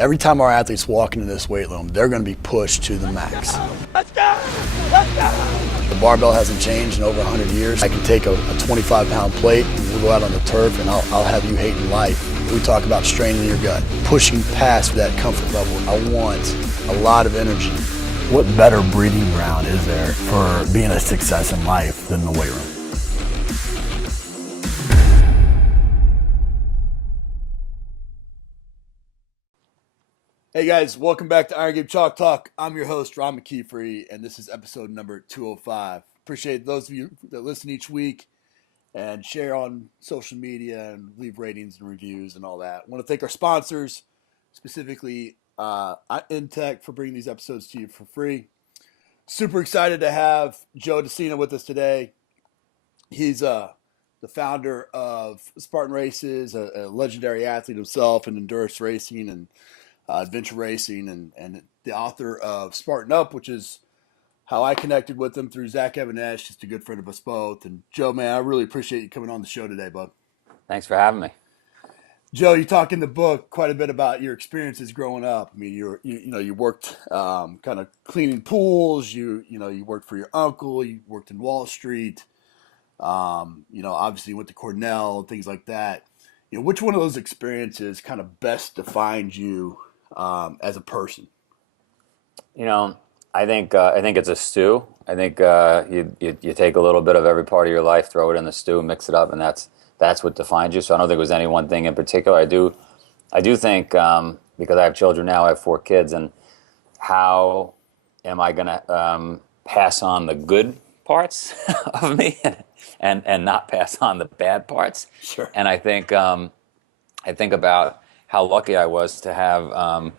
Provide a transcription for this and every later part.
Every time our athletes walk into this weight room, they're going to be pushed to the max. Let's go! Let's go! The barbell hasn't changed in over 100 years. I can take a 25-pound plate and we'll go out on the turf and I'll have you hating life. We talk about straining your gut, pushing past that comfort level. I want a lot of energy. What better breeding ground is there for being a success in life than the weight room? Hey guys, welcome back to Iron Game Chalk Talk. I'm your host, Ron McKeefery, and this is episode number 205. Appreciate those of you that listen each week and share on social media and leave ratings and reviews and all that. I want to thank our sponsors, specifically Intech, for bringing these episodes to you for free. Super excited to have Joe Sena with us today. He's the founder of Spartan Races, a legendary athlete himself in endurance racing and adventure racing, and the author of Spartan Up, which is how I connected with him through Zach Evanesh, just a good friend of us both. And Joe, man, I really appreciate you coming on the show today, bud. Thanks for having me. Joe, you talk in the book quite a bit about your experiences growing up. I mean, you worked kind of cleaning pools. You worked for your uncle. You worked in Wall Street. Obviously you went to Cornell, things like that. Which one of those experiences kind of best defined you as a person? I think it's a stew. I think you take a little bit of every part of your life, throw it in the stew, mix it up, and that's what defines you. So I don't think it was any one thing in particular. I do think because I have children now, I have 4 kids, and how am I going to pass on the good parts of me and not pass on the bad parts? Sure. And I think about how lucky I was to have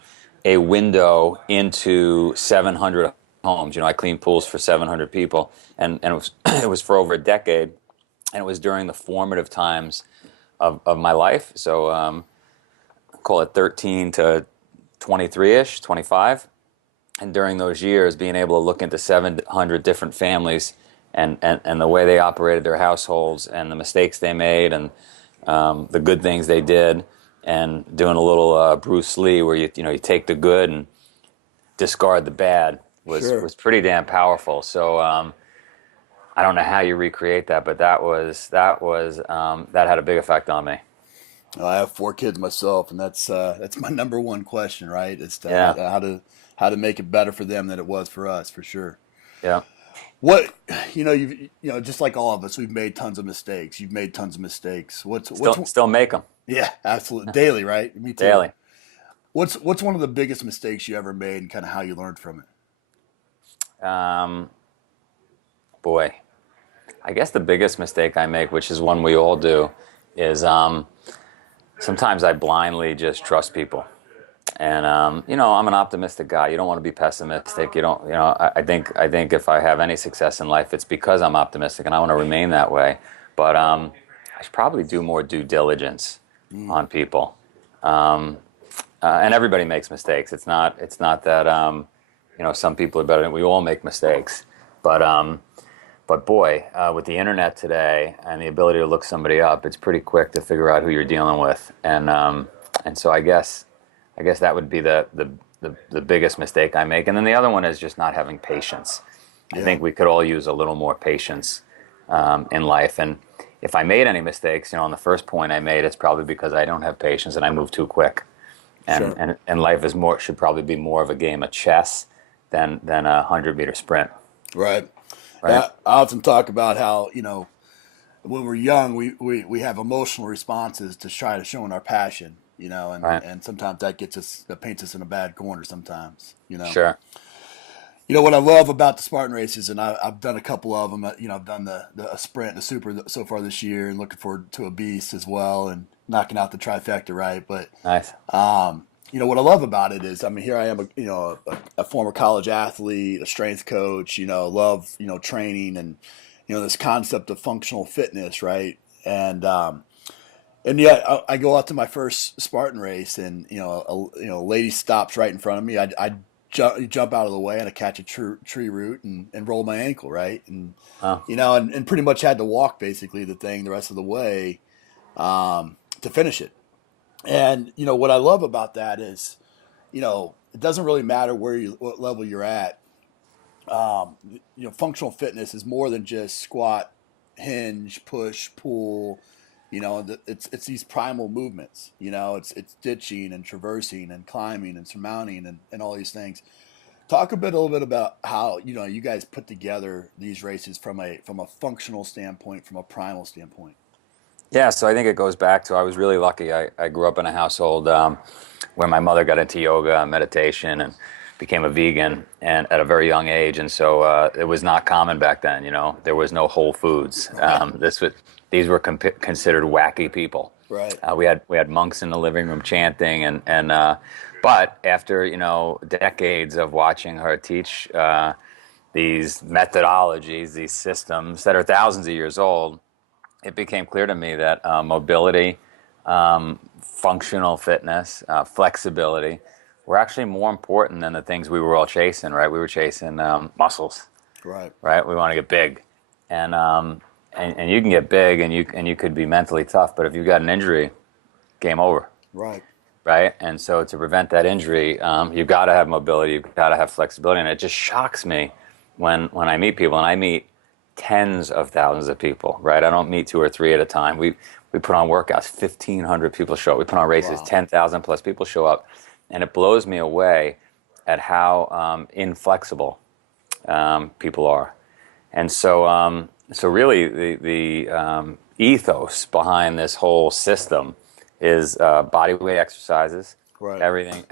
a window into 700 homes. I cleaned pools for 700 people, and it was for over a decade, and it was during the formative times of my life. So call it 13 to 23-ish, 25. And during those years, being able to look into 700 different families and the way they operated their households and the mistakes they made and the good things they did, and doing a little Bruce Lee where you take the good and discard the bad was pretty damn powerful. So I don't know how you recreate that, but that had a big effect on me. Well, I have 4 kids myself, and that's my number one question, right? It's how to make it better for them than it was for us, for sure. Yeah. What just like all of us, we've made tons of mistakes. You've made tons of mistakes. Still make them? Yeah, absolutely. Daily, right? Me too. Daily. What's one of the biggest mistakes you ever made, and kind of how you learned from it? Boy, I guess the biggest mistake I make, which is one we all do, is sometimes I blindly just trust people. And I'm an optimistic guy. You don't want to be pessimistic. I think if I have any success in life, it's because I'm optimistic, and I want to remain that way. But I should probably do more due diligence on people. And everybody makes mistakes. It's not that some people are better than we all make mistakes. But boy, with the internet today and the ability to look somebody up, it's pretty quick to figure out who you're dealing with. And so I guess that would be the biggest mistake I make. And then the other one is just not having patience. Yeah. I think we could all use a little more patience in life. And if I made any mistakes, on the first point I made, it's probably because I don't have patience and I move too quick. And Sure. and life should probably be more of a game of chess than a 100-meter sprint. Right. I often talk about how when we're young, we have emotional responses to try to showing our passion. And sometimes that paints us in a bad corner sometimes, Sure. What I love about the Spartan races, and I've done a couple of them, I've done the Sprint and the Super so far this year, and looking forward to a Beast as well, and knocking out the TRIFECTA, right? But Nice. what I love about it is, here I am, a former college athlete, a strength coach, love, training and, this concept of functional fitness, right? And yet I go out to my first Spartan race, and a lady stops right in front of me. I jump out of the way, and I catch a tree root and roll my ankle, right? And and pretty much had to walk basically the thing the rest of the way to finish it. And what I love about that is it doesn't really matter what level you're at. Functional fitness is more than just squat, hinge, push, pull. It's these primal movements. It's ditching and traversing and climbing and surmounting and all these things. Talk a little bit about how you guys put together these races from a functional standpoint, from a primal standpoint. Yeah, so I think it goes back to I was really lucky. I grew up in a household where my mother got into yoga and meditation and became a vegan and at a very young age. And so it was not common back then. There was no Whole Foods. These were considered wacky people. Right. We had monks in the living room chanting but after decades of watching her teach these methodologies, these systems that are thousands of years old, it became clear to me that mobility, functional fitness, flexibility were actually more important than the things we were all chasing, right? We were chasing muscles, right? We want to get big, and you can get big, and you could be mentally tough, but if you've got an injury, game over, right? And so to prevent that injury, you've got to have mobility, you've got to have flexibility, and it just shocks me when I meet people, and I meet tens of thousands of people, right? I don't meet 2 or 3 at a time. We put on workouts, 1,500 people show up. We put on races, wow. 10,000 plus people show up. And it blows me away at how inflexible people are. And so really the ethos behind this whole system is body weight exercises, right. Everything,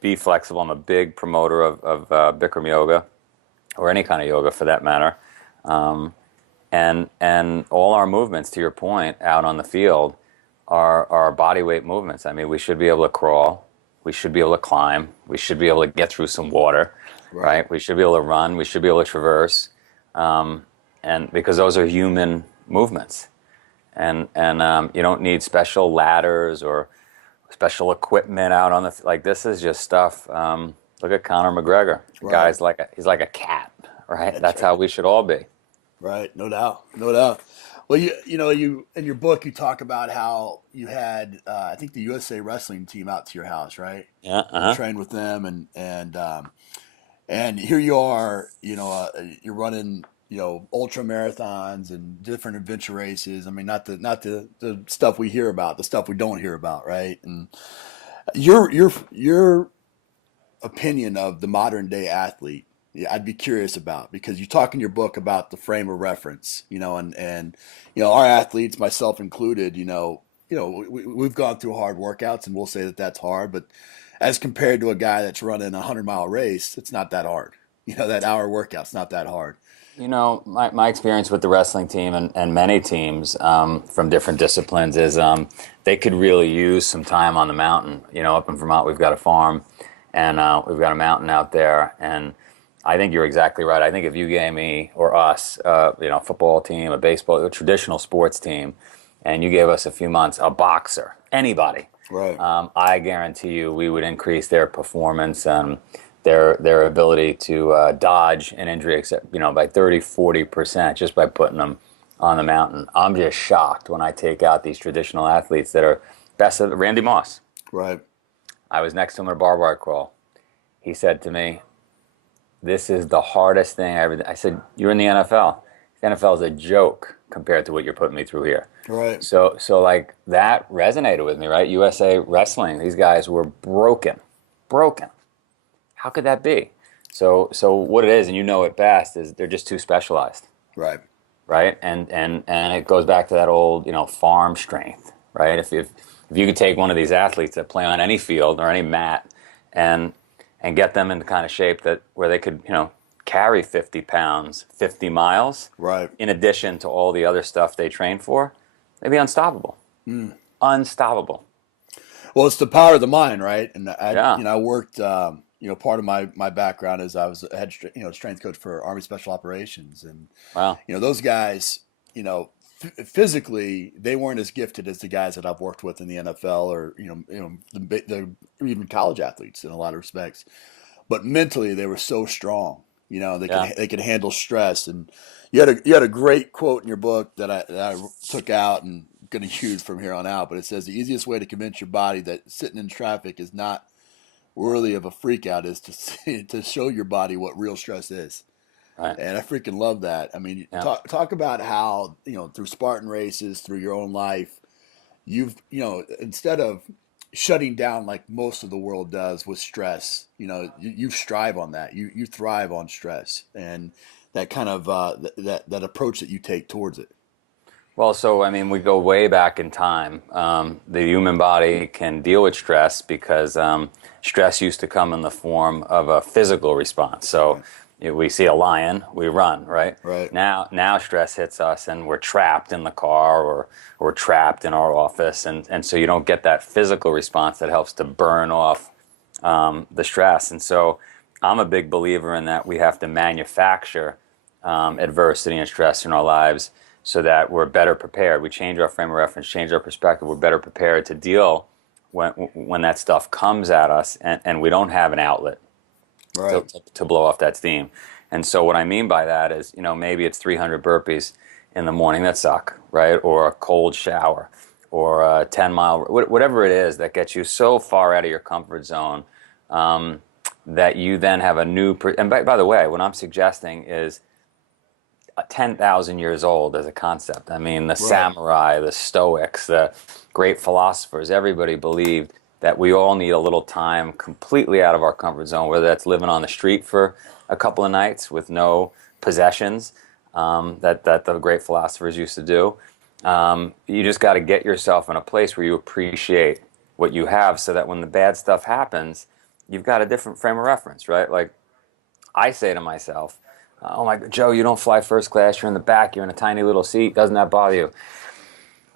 be flexible. I'm a big promoter of Bikram yoga, or any kind of yoga for that matter. And all our movements, to your point, out on the field are body weight movements. I mean, we should be able to crawl, we should be able to climb, we should be able to get through some water, right? We should be able to run, we should be able to traverse, and because those are human movements, and you don't need special ladders or special equipment out on this is just stuff. Look at Conor McGregor, the guy's he's like a cat, right? That's how we should all be. Right, no doubt. Well, you in your book you talk about how you had I think the USA wrestling team out to your house, right? Yeah, You trained with them, and here you are, you're running, ultra marathons and different adventure races. I mean, not the stuff we hear about, the stuff we don't hear about, right? And your opinion of the modern day athlete. Yeah, I'd be curious about, because you talk in your book about the frame of reference, and our athletes, myself included, we've gone through hard workouts, and we'll say that that's hard, but as compared to a guy that's running a 100-mile race, it's not that hard. That hour workout's not that hard. My experience with the wrestling team and many teams from different disciplines is they could really use some time on the mountain. Up in Vermont, we've got a farm, and we've got a mountain out there, and I think you're exactly right. I think if you gave me or us, a football team, a baseball, a traditional sports team, and you gave us a few months, a boxer, anybody, right? I guarantee you we would increase their performance and their ability to dodge an injury, by 30, 40% just by putting them on the mountain. I'm just shocked when I take out these traditional athletes that are best at Randy Moss. Right. I was next to him at a barbed wire crawl. He said to me, "This is the hardest thing I ever did." I said, "You're in the NFL. The NFL is a joke compared to what you're putting me through here." Right. So like that resonated with me, right? USA Wrestling, these guys were broken. How could that be? So what it is, and it best, is they're just too specialized. Right. Right. And it goes back to that old, farm strength, right? If you could take one of these athletes that play on any field or any mat and get them in the kind of shape where they could, carry 50 pounds, 50 miles, right, in addition to all the other stuff they train for, they'd be unstoppable. Unstoppable. Well, it's the power of the mind, right? And I worked, part of my background is I was a head strength coach for Army Special Operations, and wow, those guys, physically they weren't as gifted as the guys that I've worked with in the NFL or the even college athletes in a lot of respects, but mentally they were so strong. They could handle stress, and you had a great quote in your book that I took out and going to use from here on out. But it says the easiest way to convince your body that sitting in traffic is not worthy of a freak out is to to show your body what real stress is. Right. And I freaking love that. I mean, Yeah. talk about how, through Spartan races, through your own life, you've, instead of shutting down like most of the world does with stress, you strive on that. You thrive on stress and that kind of that approach that you take towards it. Well, so I mean, we go way back in time. The human body can deal with stress because stress used to come in the form of a physical response. So Right. we see a lion, we run, right? Right. Now stress hits us, and we're trapped in the car or we're trapped in our office, and so you don't get that physical response that helps to burn off the stress. And so I'm a big believer in that we have to manufacture adversity and stress in our lives so that we're better prepared. We change our frame of reference, change our perspective. We're better prepared to deal when that stuff comes at us and we don't have an outlet Right. to blow off that steam. And so what I mean by that is, maybe it's 300 burpees in the morning that suck, right? Or a cold shower or a 10-mile, whatever it is that gets you so far out of your comfort zone that you then have a new, and by the way, what I'm suggesting is 10,000 years old as a concept. I mean, the samurai, the Stoics, the great philosophers, everybody believed that we all need a little time completely out of our comfort zone, whether that's living on the street for a couple of nights with no possessions that the great philosophers used to do. You just got to get yourself in a place where you appreciate what you have so that when the bad stuff happens, you've got a different frame of reference, right? Like I say to myself, oh my God, Joe, you don't fly first class, you're in the back, you're in a tiny little seat, doesn't that bother you?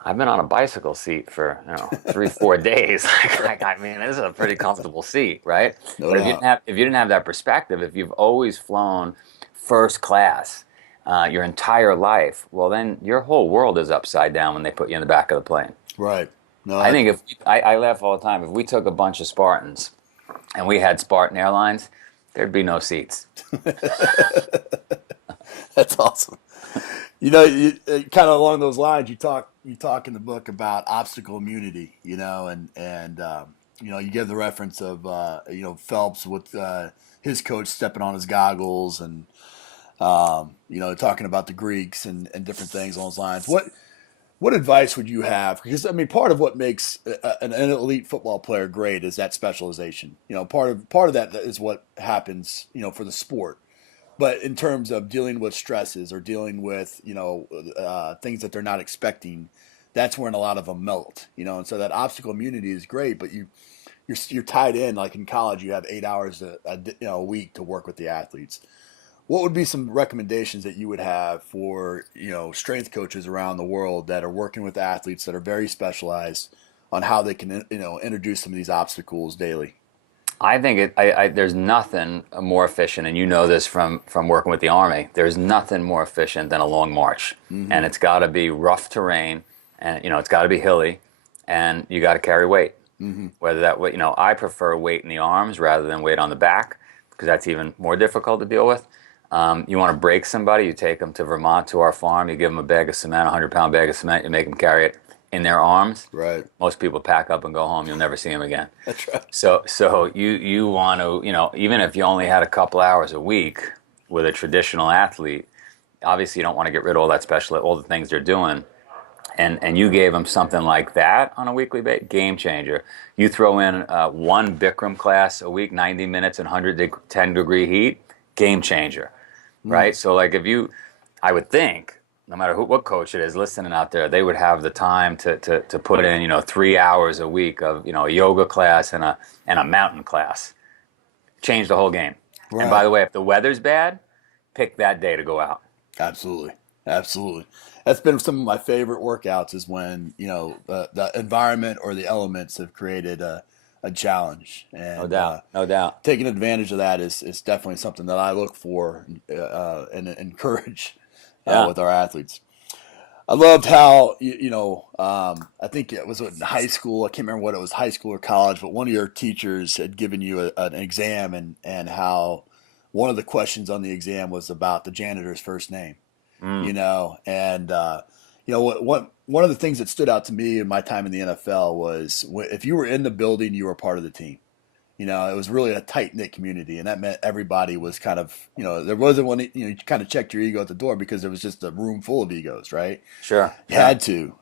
I've been on a bicycle seat for 3-4 days. I mean, this is a pretty comfortable seat, right? No But doubt. if you didn't have that perspective, if you've always flown first class your entire life, well, then your whole world is upside down when they put you in the back of the plane. Right. No, I think I laugh all the time. If we took a bunch of Spartans and we had Spartan Airlines, there'd be no seats. that's awesome. Kind of along those lines, you talk in the book about obstacle immunity, you give the reference of Phelps with his coach stepping on his goggles and talking about the Greeks and different things along those lines. What advice would you have? Because I mean, part of what makes an elite football player great is that specialization. Part of that is what happens, for the sport. But in terms of dealing with stresses or dealing with things that they're not expecting, that's when a lot of them melt. And so that obstacle immunity is great, but you're tied in. Like in college, you have 8 hours a week to work with the athletes. What would be some recommendations that you would have for strength coaches around the world that are working with athletes that are very specialized on how they can introduce some of these obstacles daily? I think there's nothing more efficient, and you know this from working with the Army. There's nothing more efficient than a long march, and it's got to be rough terrain, and it's got to be hilly, and you got to carry weight. Whether that I prefer weight in the arms rather than weight on the back because that's even more difficult to deal with. You want to break somebody, you take them to Vermont to our farm, you give them a bag of cement, a 100-pound bag of cement, you make them carry it in their arms. Right. Most people pack up and go home. You'll never see them again. That's right. So you want to, even if you only had a couple hours a week with a traditional athlete, obviously you don't want to get rid of all the things they're doing. And you gave them something like that on a weekly basis, game changer. You throw in one Bikram class a week, 90 minutes in 110-degree heat, game changer, right? So like I would think, no matter what coach it is listening out there, they would have the time to put in 3 hours a week of a yoga class and a mountain class. Change the whole game. Right. And by the way, if the weather's bad, pick that day to go out. Absolutely. That's been some of my favorite workouts is when the environment or the elements have created a challenge. And, No doubt. Taking advantage of that is definitely something that I look for and encourage with our athletes. I loved how I think it was in high school. I can't remember what it was, high school or college, but one of your teachers had given you an exam and how one of the questions on the exam was about the janitor's first name. One of the things that stood out to me in my time in the NFL was if you were in the building, you were part of the team. it was really a tight knit community, and that meant everybody was kind of, there wasn't one. You kind of checked your ego at the door because there was just a room full of egos, right? Sure. You had to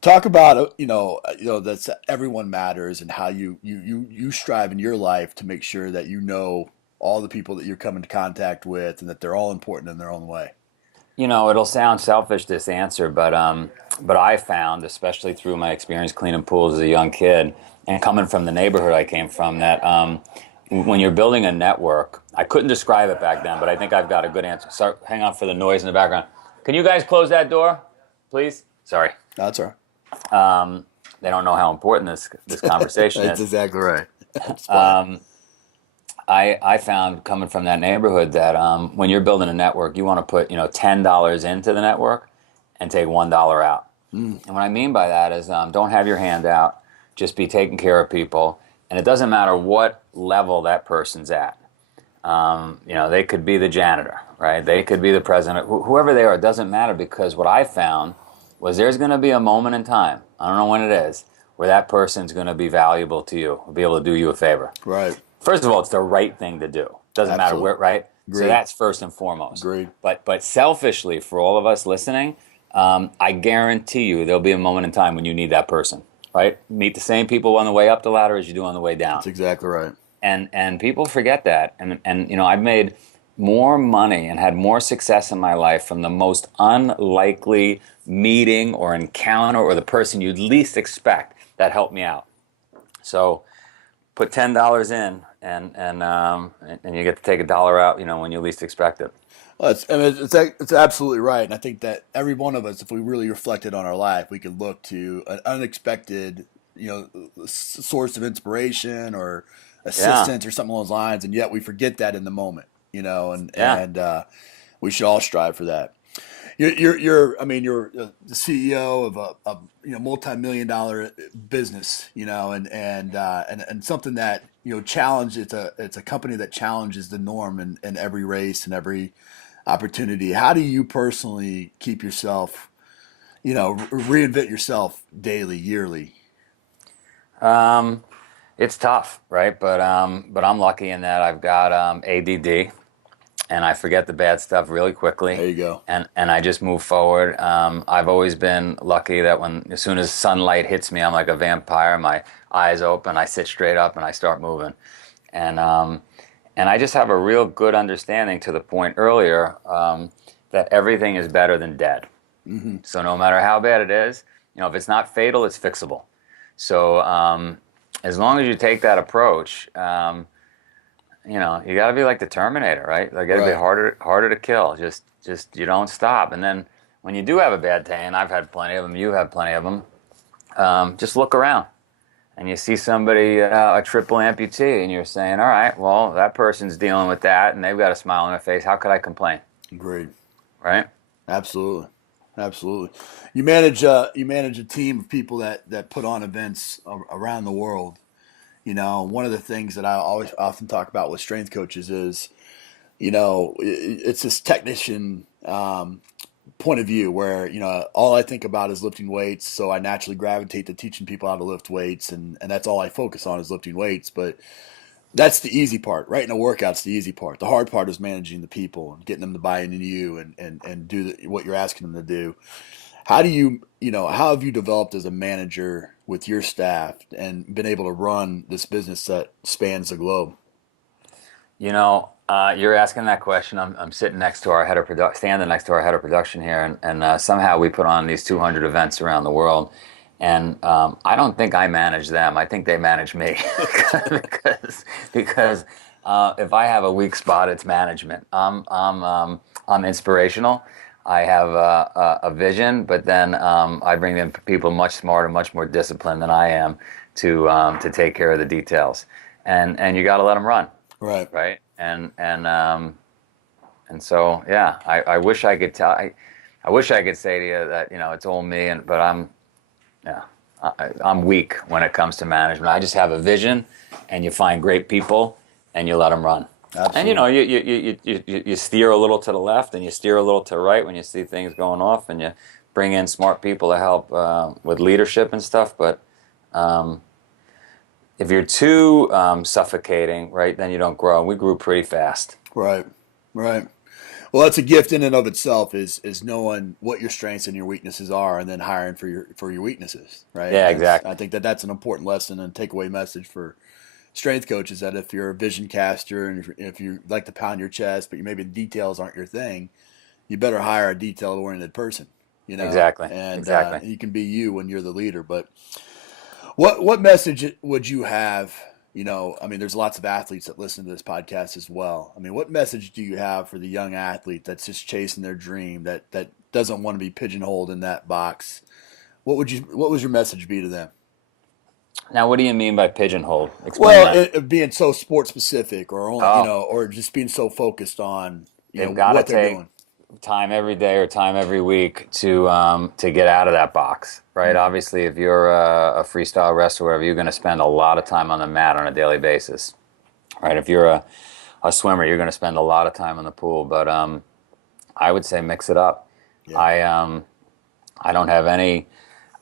talk about, that's everyone matters, and how you strive in your life to make sure that all the people that you're coming to contact with, and that they're all important in their own way. It'll sound selfish, this answer, but I found, especially through my experience cleaning pools as a young kid and coming from the neighborhood I came from, that when you're building a network, I couldn't describe it back then, but I think I've got a good answer. Sorry, hang on for the noise in the background. Can you guys close that door, please? Sorry. That's all right. They don't know how important this conversation That's is. exactly right. I found, coming from that neighborhood, that when you're building a network, you want to put $10 into the network and take $1 out. And what I mean by that is don't have your hand out. Just be taking care of people, and it doesn't matter what level that person's at. They could be the janitor, right? They could be the president, whoever they are. It doesn't matter, because what I found was there's going to be a moment in time, I don't know when it is, where that person's going to be valuable to you, be able to do you a favor. Right. First of all, it's the right thing to do. Doesn't matter where, right? Agreed. So that's first and foremost. Agreed. But selfishly, for all of us listening, I guarantee you there'll be a moment in time when you need that person, right? Meet the same people on the way up the ladder as you do on the way down. That's exactly right. And people forget that. And I've made more money and had more success in my life from the most unlikely meeting or encounter, or the person you'd least expect that helped me out. So put $10 in, and you get to take $1 out, when you least expect it. Well, it's absolutely right, and I think that every one of us, if we really reflected on our life, we could look to an unexpected, source of inspiration or assistance or something along those lines, and yet we forget that in the moment, and we should all strive for that. You're the CEO of a multi-million-dollar business, and something that it's a company that challenges the norm in every race and every opportunity. How do you personally keep yourself, reinvent yourself daily, yearly? It's tough, right? But I'm lucky in that I've got ADD. And I forget the bad stuff really quickly. There you go. And I just move forward. I've always been lucky that as soon as sunlight hits me, I'm like a vampire. My eyes open, I sit straight up, and I start moving. And I just have a real good understanding, to the point earlier, that everything is better than dead. Mm-hmm. So no matter how bad it is, if it's not fatal, it's fixable. So as long as you take that approach, you got to be like the Terminator, right? Like, got to be harder to kill. Just you don't stop. And then when you do have a bad day, and I've had plenty of them, you have plenty of them, just look around, and you see somebody, a triple amputee, and you're saying, all right, well, that person's dealing with that, and they've got a smile on their face. How could I complain? Agreed. Right? Absolutely. You manage a team of people that put on events around the world. One of the things that I often talk about with strength coaches is, it's this technician point of view where, all I think about is lifting weights. So I naturally gravitate to teaching people how to lift weights. And that's all I focus on is lifting weights. But that's the easy part, right? In a workout's the easy part. The hard part is managing the people and getting them to buy into you and do what you're asking them to do. How do you, how have you developed as a manager with your staff and been able to run this business that spans the globe? You're asking that question. I'm sitting next to our head of standing next to our head of production here, and somehow we put on these 200 events around the world, and I don't think I manage them. I think they manage me, because if I have a weak spot, it's management. I'm inspirational. I have a vision, but then I bring in people much smarter, much more disciplined than I am to take care of the details, and you got to let them run. Right. And so I wish I could tell. I wish I could say to you that it's all me, but I'm weak when it comes to management. I just have a vision, and you find great people, and you let them run. Absolutely. And you steer a little to the left, and you steer a little to the right when you see things going off, and you bring in smart people to help with leadership and stuff. But if you're too suffocating, right, then you don't grow. And we grew pretty fast. Right. Well, that's a gift in and of itself, is knowing what your strengths and your weaknesses are, and then hiring for your weaknesses, right? Yeah, exactly. I think that's an important lesson and takeaway message for strength coaches, that if you're a vision caster and if you like to pound your chest, but maybe the details aren't your thing, you better hire a detail-oriented person. Exactly. And Exactly. you can be you when you're the leader. But what message would you have? There's lots of athletes that listen to this podcast as well. What message do you have for the young athlete that's just chasing their dream, that doesn't want to be pigeonholed in that box? What would your message be to them? Now, what do you mean by pigeonhole? Explain that. Being so sport specific, or only, or just being so focused on They've got to take time every day or time every week to get out of that box, right? Mm-hmm. Obviously, if you're a freestyle wrestler, whatever, you're going to spend a lot of time on the mat on a daily basis, right? If you're a swimmer, you're going to spend a lot of time in the pool. But I would say mix it up. Yeah. I don't have any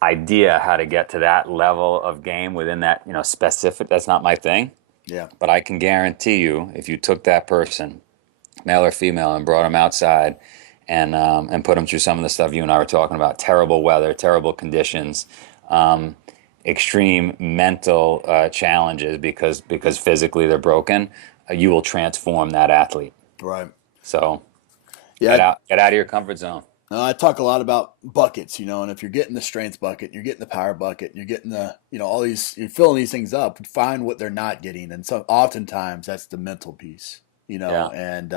idea how to get to that level of game within that specific. That's not my thing. Yeah. But I can guarantee you, if you took that person, male or female, and brought them outside and put them through some of the stuff you and I were talking about, terrible weather, terrible conditions, extreme mental challenges because physically they're broken, you will transform that athlete. Right. So get out of your comfort zone. I talk a lot about buckets, and if you're getting the strength bucket, you're getting the power bucket, you're getting the, all these, you're filling these things up, find what they're not getting. And so oftentimes that's the mental piece. And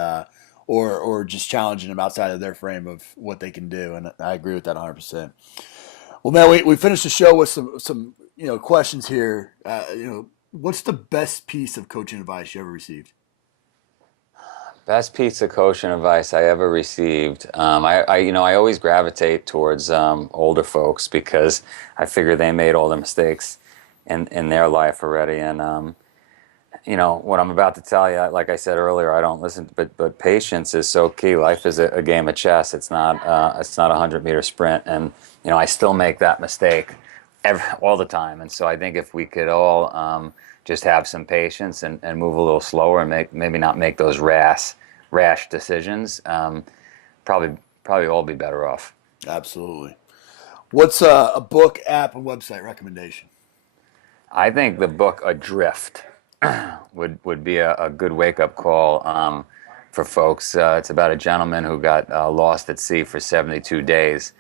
or just challenging them outside of their frame of what they can do, and I agree with that 100%. Well, man, we finished the show with some questions here. What's the best piece of coaching advice you ever received? Best piece of coaching advice I ever received. I always gravitate towards older folks because I figure they made all the mistakes in their life already, and what I'm about to tell you, like I said earlier, I don't listen, but patience is so key. Life is a game of chess. It's not a 100-meter sprint, and I still make that mistake all the time. And so I think if we could all just have some patience and move a little slower and maybe not make those rash decisions, probably all be better off. Absolutely. What's a book, app, and website recommendation? I think the book Adrift would be a good wake-up call for folks. It's about a gentleman who got lost at sea for 72 days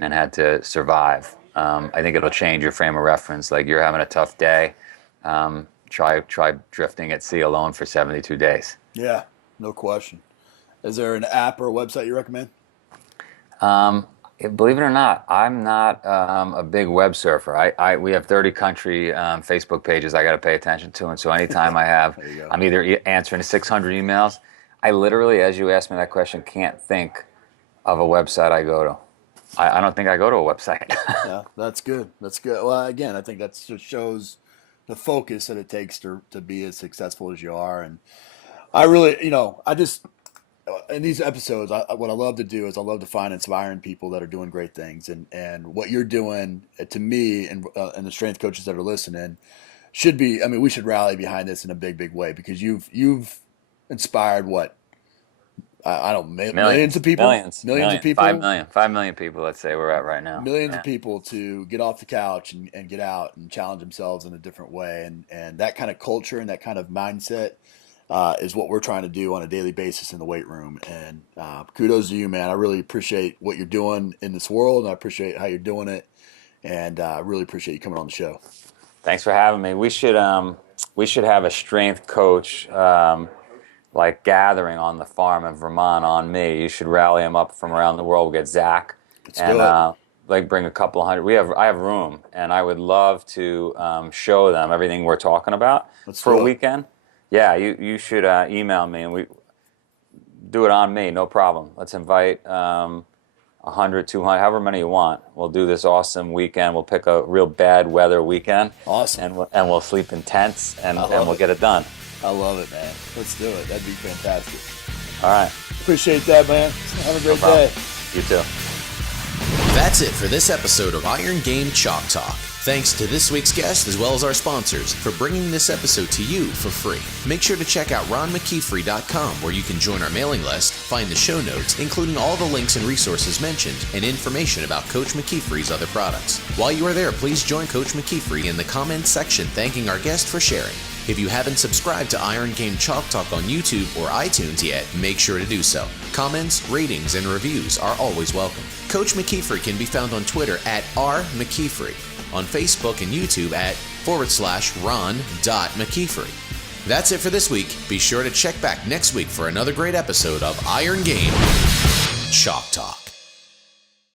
and had to survive. I think it'll change your frame of reference. Like, you're having a tough day, try drifting at sea alone for 72 days. Yeah, no question. Is there an app or a website you recommend? Believe it or not, I'm not a big web surfer. We have 30 country Facebook pages I got to pay attention to, and so anytime I'm either answering 600 emails. I literally, as you asked me that question, can't think of a website I go to. I don't think I go to a website. Yeah, that's good. That's good. Well, again, I think that just shows the focus that it takes to be as successful as you are. And I really, in these episodes, what I love to do is I love to find inspiring people that are doing great things, and what you're doing, to me, and the strength coaches that are listening, should be. We should rally behind this in a big way, because you've inspired what, I don't know, millions of people, millions of people, 5 million people. Let's say we're at right now. Millions of people to get off the couch and get out and challenge themselves in a different way, and that kind of culture and that kind of mindset is what we're trying to do on a daily basis in the weight room. And kudos to you, man. I really appreciate what you're doing in this world, and I appreciate how you're doing it, and I really appreciate you coming on the show. Thanks for having me. We should have a strength coach like gathering on the farm in Vermont on me. You should rally them up from around the world. We'll get Zach and bring a couple of hundred. I have room, and I would love to show them everything we're talking about for a weekend. Yeah, you should email me, and we do it on me, no problem. Let's invite 100, 200, however many you want. We'll do this awesome weekend. We'll pick a real bad weather weekend. Awesome. And we'll sleep in tents, and we'll get it done. I love it, man. Let's do it. That'd be fantastic. All right. Appreciate that, man. Have a great day. You too. That's it for this episode of Iron Game Chalk Talk. Thanks to this week's guest as well as our sponsors for bringing this episode to you for free. Make sure to check out ronmckeefery.com where you can join our mailing list, find the show notes, including all the links and resources mentioned, and information about Coach McKeefery's other products. While you are there, please join Coach McKeefery in the comments section thanking our guest for sharing. If you haven't subscribed to Iron Game Chalk Talk on YouTube or iTunes yet, make sure to do so. Comments, ratings, and reviews are always welcome. Coach McKeefery can be found on Twitter at @RMcKeefery, on Facebook and YouTube at /Ron.McKeefery. That's it for this week. Be sure to check back next week for another great episode of Iron Game Chalk Talk.